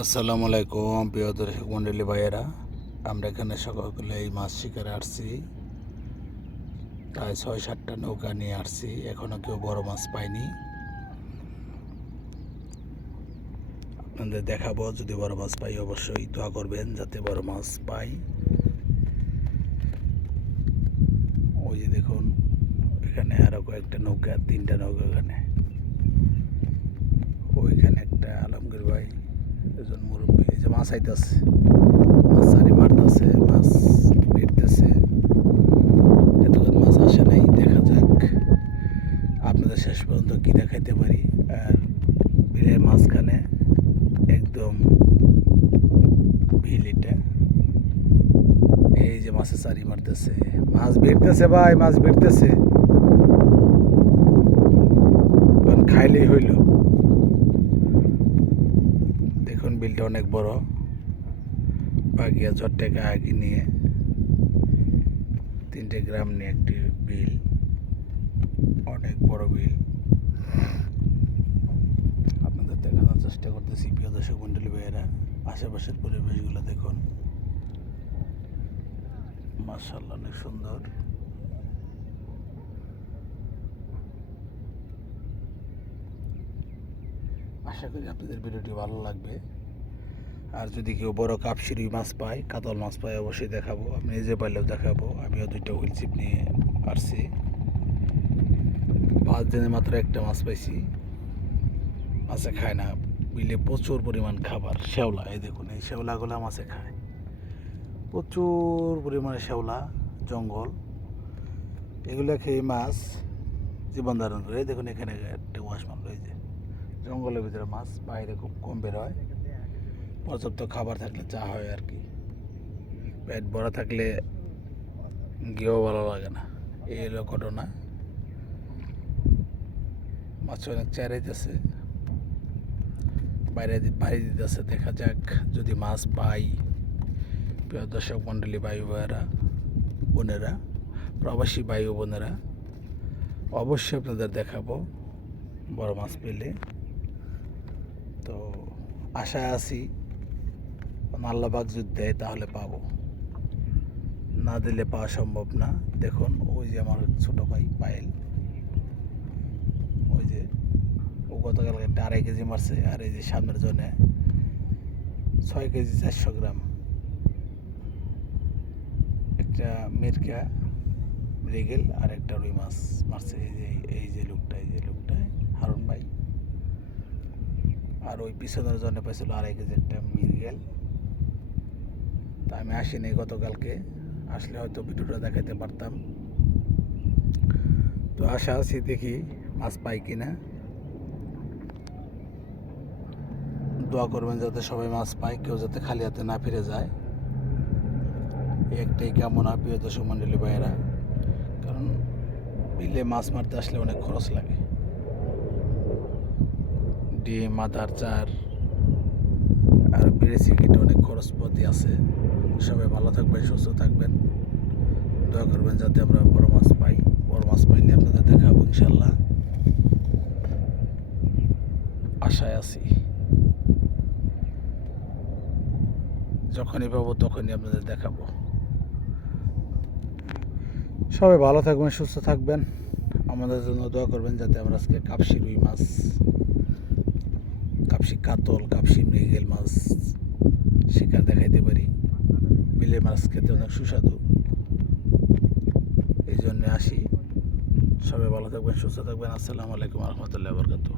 আসসালামু আলাইকুম, প্রিয় দর্শক মন্ডলী ভাইয়েরা। আমরা এখানে সকালে এই মাছ শিকারে আসছি। প্রায় ছয় সাতটা নৌকা নিয়ে আসছি। এখনও কেউ বড় মাছ পাইনি আপনাদের দেখাবো, যদি বড় মাছ পাই অবশ্যই দোয়া করবেন, যাতে বড় মাছ পাই। ওই যে দেখুন, এখানে আরও কয়েকটা নৌকা, তিনটা নৌকা এখানে। ওইখানে একটা আলমগীর ভাই একজন মুরব্বী, এই যে মাছ আইতাছে, মাছ সারি মারতেছে, মাছ ভিড়তেছে এতক্ষণ মাছ আসে নাই, দেখা যাক আপনাদের শেষ পর্যন্ত কি দেখাইতে পারি। আর বিলের মাঝখানে একদম ভিলিটা এই যে মাছে সারি মারতেছে। মাছ ভিড়তেছে ভাই, মাছ ভিড়তেছে খাইলেই হইল দেখুন বিলটা অনেক বড়। বাগিয়া চট্টেকা আগে নিয়ে তিনটে গ্রাম নিয়ে একটি বিল, অনেক বড় বিল। আপনাদের দেখানোর চেষ্টা করতেছি, প্রিয় দর্শক মন্ডলী ভাইয়েরা, আশেপাশের পরিবেশগুলো দেখুন। মার্শাল্লাহ অনেক সুন্দর। আশা করি আপনাদের ভিডিওটি ভালো লাগবে। আর যদি কেউ বড় কাপসিরুই মাছ পায়, কাতল মাছ পায়, অবশ্যই দেখাবো। আমি নিজে পাইলেও দেখাবো। আমিও দুইটা হুইল চিপ নিয়ে আসছি। পাঁচ দিনে মাত্র একটা মাছ পাইছি। মাছে খায় না। বিলে প্রচুর পরিমাণ খাবার শ্যাওলা এই দেখুন, এই শ্যাওলাগুলো মাছে খায়। প্রচুর পরিমাণে শ্যাওলা জঙ্গল। এগুলো খেয়ে মাছ জীবন ধারণ করে। দেখুন, এখানে একটা ওয়াশ মাছ রয়েছে জঙ্গলের ভিতরে মাছ বাইরে খুব কম বের হয়। পর্যাপ্ত খাবার থাকলে চা হয় আর কি। পেট ভরা থাকলে গিয়েও ভালো লাগে না। এই হলো ঘটনা। মাছ অনেক চারাইতেছে বাইরে বাইরে দিতেছে। দেখা যাক যদি মাছ পাই। প্রিয় দর্শক মণ্ডলী, ভাই ভাইয়েরা, বোনেরা, প্রবাসী ও বোনেরা, অবশ্যই আপনাদের দেখাবো বড় মাছ পেলে। তো আশা আছি আল্লাহবাগ যদি দেয় তাহলে পাবো। না দিলে পাওয়া সম্ভব না। দেখুন, ওই যে আমার ছোট ভাই পায়েল। ওই যে, ও গতকাল একটা আড়াই কেজি মারছে, আর এই যে সামনের জনে ছয় কেজি চারশো গ্রাম। একটা মিরকা মৃগেল আর একটা রুই মাছ মারছে। এই যে এই যে লোকটা, এই যে লোকটা, হারুন ভাই। আর ওই পিছনের জন্য পাইছিল আড়াই কেজি একটা মিরগেল। তা আমি আসিনি গতকালকে। আসলে হয়তো ভিডিওটা দেখাতে পারতাম। তো আশা আছি দেখি মাছ পাই কিনা। দোয়া করবেন যাতে সবাই মাছ পায়, কেউ যাতে খালি হাতে না ফিরে যায়। একটাই কামনা প্রিয় দর্শক মণ্ডলী ভাইয়েরা। কারণ বিলে মাছ মারতে আসলে অনেক খরচ লাগে। ডিম আধার চার, আর বিড়েছি কিটে অনেক খরচপাতি আছে। সবাই ভালো থাকবেন, সুস্থ থাকবেন। দোয়া করবেন যাতে আমরা বড় মাছ পাই। বড় মাছ পাইলে আপনাদের দেখাবো ইনশাল্লাহ আশায় আছি। যখনই পাবো তখনই আপনাদের দেখাবো। সবাই ভালো থাকবেন, সুস্থ থাকবেন। আমাদের জন্য দোয়া করবেন যাতে আমরা আজকে কাপসি রুই মাছ, কাপসি কাতল, কাপসি মৃগেল মাছ শিকার দেখাইতে পারি। বিলে মাছ খেতে অনেক সুস্বাদু। এই জন্যে আসি। সবাই ভালো থাকবেন, সুস্থ থাকবেন। আসসালামু আলাইকুম রহমতুল্লাহ বরকাতু